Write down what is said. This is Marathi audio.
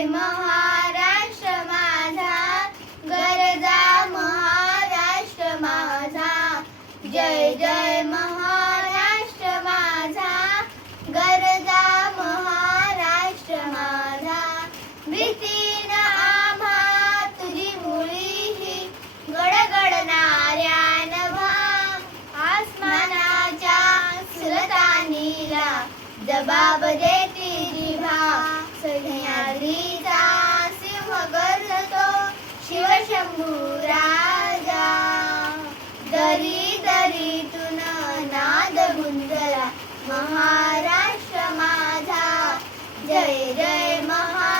जय महाराष्ट्र माझा, गरजा महाराष्ट्र माझा. जय जय महाराष्ट्र माझा, गरजा महाराष्ट्र माझा. भीतीन आम्हा तुझी मुळी गडगडणाऱ्या नभा, आसमानाच्या सुलतानीला जबाब देती जिभा. सह्याद्रीचा सिंह गरजतो शिवशंभू राजा, दरी दरीतून नाद गुंजला महाराष्ट्र माझा. जय जय महाराष्ट्र